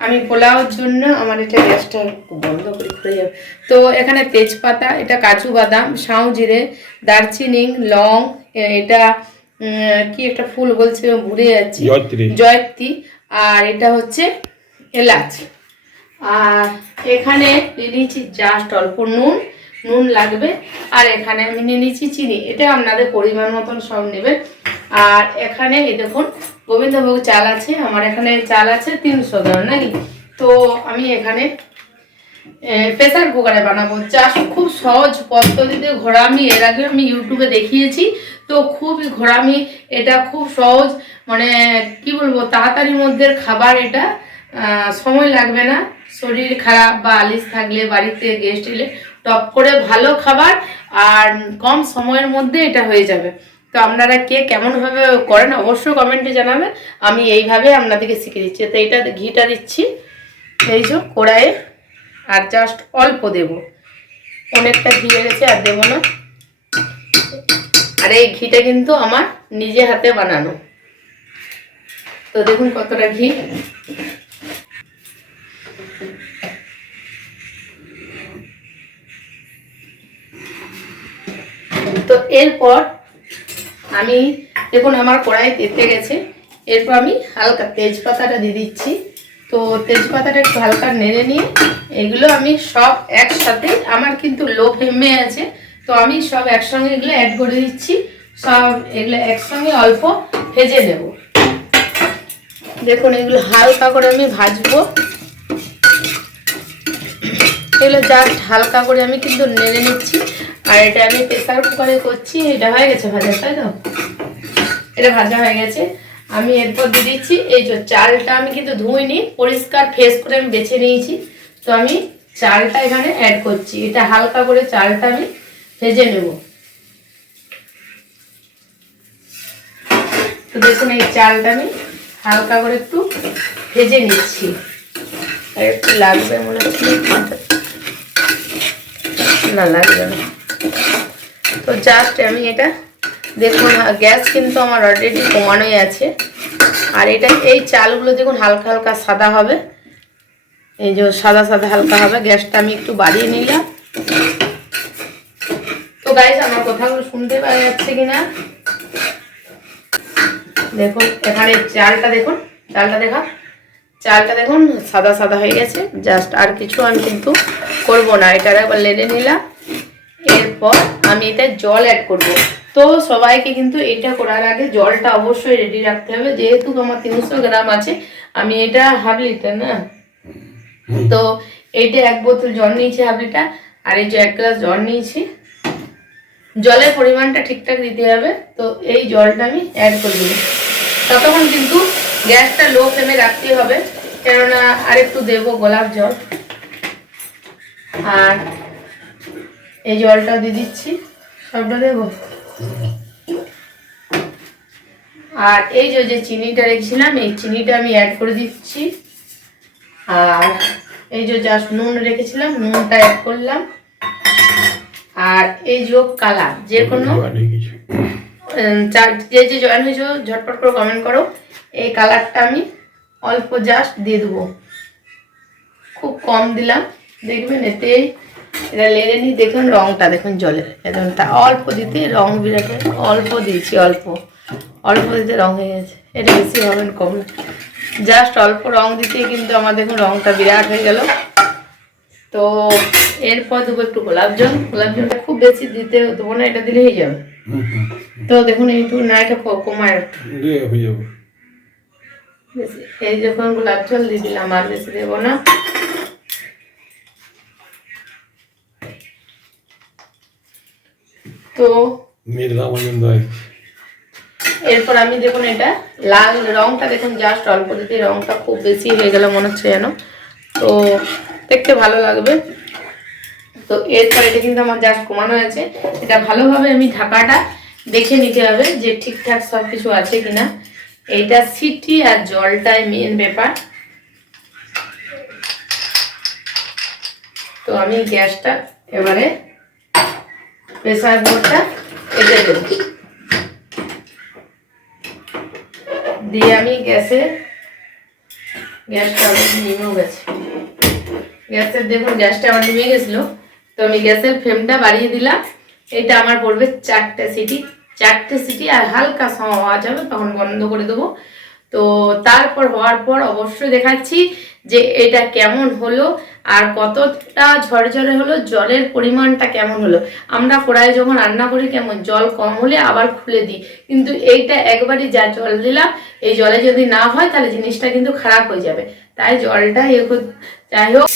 আমি পোলাওর জন্য আমার এটা গ্যাসটা বন্ধ করে খুলে যাবে। তো এখানে তেজপাতা, এটা কাজু বাদাম, সাউ জিরে, দারচিনি, লং, এটা কি একটা ফুল বলছে ভুলে যাচ্ছি, জয়ত্রী, আর এটা হচ্ছে এলাচ। আর এখানে নিয়ে নিয়েছি জাস্ট অল্প নুন লাগবে। আর এখানে আমি নিয়ে নিয়েছি চিনি, এটা আপনাদের পরিমাণ মতন সব নেবেন। আর এখানে এই দেখুন গোবিন্দভোগ চাল আছে, আমার এখানে চাল আছে 300 গ্রাম নাকি। তো আমি এখানে প্রেসার কুকারে বানাবো। জাস্ট খুব সহজ পদ্ধতিতে ঘোরামি, এর আগে আমি ইউটিউবে দেখিয়েছি, তো খুবই ঘোরামি, এটা খুব সহজ, মানে কি বলবো, তাড়াতাড়ির মধ্যে খাবার এটা, সময় লাগবে না। শরীর খারাপ বা আলিশ থাকলে, বাড়িতে গেস্ট এলে টপ করে ভালো খাবার, আর কম সময়ের মধ্যে এটা হয়ে যাবে। তো আপনারা কে কেমনভাবে করেন অবশ্যই কমেন্টে জানাবেন। আমি এইভাবে আপনাদেরকে শিখে দিচ্ছি। তো এটা ঘিটা দিচ্ছি এই যে কড়াইয়ে, আর জাস্ট অল্প দেব, অনেকটা ঘি গেছে আর দেবো না। আর এই ঘিটা কিন্তু আমার নিজে হাতে বানানো। তো দেখুন কতটা ঘি। তো এরপর আমি দেখুন আমার কড়াই তেতে গেছে, এরপর আমি হালকা তেজপাতাটা দিয়ে দিচ্ছি। তো তেজপাতাটা একটু হালকা নেড়ে নিয়ে এগুলো আমি সব একসাথে, আমার কিন্তু লো ফ্লেমে আছে, তো আমি সব একসঙ্গে এগুলো অ্যাড করে দিচ্ছি। সব এগুলো একসঙ্গে অল্প ভেজে নেব। দেখুন এগুলো হালকা করে আমি ভাজবো, এগুলো জাস্ট হালকা করে আমি কিন্তু নেড়ে নিচ্ছি। আর এটা আমি প্রেসার কুকারে করছি, এটা হয়ে গেছে ভাজা, তাই তো? এটা ভাজা হয়ে গেছে। আমি এরপর দিয়ে দিচ্ছি এই যে চালটা, আমি কিন্তু ধুইনি, পরিষ্কার ফ্রেশ করে আমি বেছে নিয়েছি। তো আমি চালটা এখানে অ্যাড করছি, এটা হালকা করে চালটা আমি ভেজে নেব। তো দেখুন এই চালটা আমি হালকা করে একটু ভেজে নিচ্ছি। আর একটু লাগবে মনে হচ্ছে, না লাগবে না। তো জাস্ট আমি এটা দেখুন, গ্যাস কিন্তু আমার অলরেডি কমানোই আছে। আর এটা এই চালগুলো দেখুন হালকা হালকা সাদা হবে, এই যে সাদা সাদা হালকা হবে। গ্যাসটা আমি একটু বাড়িয়ে নিলাম। তো গাইস আমার কথাগুলো শুনতে পাওয়া যাচ্ছে কিনা দেখুন। এখানে চালটা দেখুন, চালটা দেখুন সাদা সাদা হয়ে গেছে। জাস্ট আর কিছু আমি কিন্তু করবো না, এটা একবার লেড়ে নিলাম। এরপর আমি এটা জল অ্যাড করব। তো সবাইকে কিন্তু এটা করার আগে জলটা অবশ্যই রেডি রাখতে হবে, যেহেতু আমার 300 গ্রাম আছে। আমি এটা হাফ লিটার না, তো এইটা 1 বোতল জল নিয়েছি হাফ লিটার, আর এই যে 1 গ্লাস জল নিয়েছি। জলের পরিমাণটা ঠিকঠাক দিতে হবে। তো এই জলটা আমি অ্যাড করে দেবো। ততক্ষণ কিন্তু গ্যাসটা লো ফ্লেমে রাখতে হবে, কেননা আরেকটু দেবো গোলাপ জল। আর এই জলটা দিয়ে দিচ্ছি, সবটা দেবো। আর এই যে চিনিটা রেখেছিলাম, এই চিনিটা আমি অ্যাড করে দিচ্ছি। আর এই যে জাস্ট নুন রেখেছিলাম, নুনটা অ্যাড করলাম। আর এই যে কালার, যে কোনো যে জয়েন হয়েছে ঝটপট করে কমেন্ট করো। এই কালারটা আমি অল্প জাস্ট দিয়ে দেবো, খুব কম দিলাম। দেখবেন এতে এটা লেড়ে নিই, দেখুন রঙটা দেখুন জলের একদম, তা অল্প দিতে রঙ বিরাট, অল্প দিয়েছি, অল্প দিতে রঙ হয়ে গেছে। এটা বেশি হবে না, কম না, জাস্ট অল্প রঙ দিতে কিন্তু আমার দেখুন রঙটা বিরাট হয়ে গেল। তো এরপর দেবো একটু গোলাপ জলটা খুব বেশি দিতে দেবো না, এটা দিলে হয়ে যাবে। তো দেখুন একটু না, এটা কমায় হয়ে যাবে। এই যখন গোলাপ জল দিয়ে দিলাম, আর বেশি দেবো না। তো এরপর আমি দেখুন এটা লাল রংটা দেখুন, জাস্ট অল্প দিতে, রংটা খুব বেশি হয়ে গেল মনে হচ্ছে যেন, তো দেখতে ভালো লাগবে। তো এরপর এটা কিন্তু আমার জাস্ট কমানো আছে। এটা ভালোভাবে আমি ঢাকাটা দেখে নিতে হবে যে ঠিকঠাক সব কিছু আছে কিনা। এইটা সিটি আর জলটাই মেন ব্যাপার। তো আমি গ্যাসটা এবারে প্রেসার কুকারটা পেতে দেব, দিয়ে আমি গ্যাসে গ্যাসটা অলরেডি নিমেও গেছে। গ্যাসের দেখুন গ্যাসটা আমার নিমে গেছিলো, তো আমি গ্যাসের ফ্লেমটা বাড়িয়ে দিলাম। এটা আমার পড়বে 4টে সিটি, 4টে সিটি আর হালকা আওয়াজ হবে তখন বন্ধ করে দেবো। তো তারপর হওয়ার পর অবশ্যই দেখাচ্ছি যে এটা কেমন হলো আর কতটা ঝরঝরে হলো, জলের পরিমাণটা কেমন হলো। আমরা কড়াই যখন রান্না করি কেমন জল কম হলে আবার খুলে দিই, কিন্তু এইটা একবারই যা জল দিলাম, এই জলে যদি না হয় তাহলে জিনিসটা কিন্তু খারাপ হয়ে যাবে। তাই জলটা যাই হোক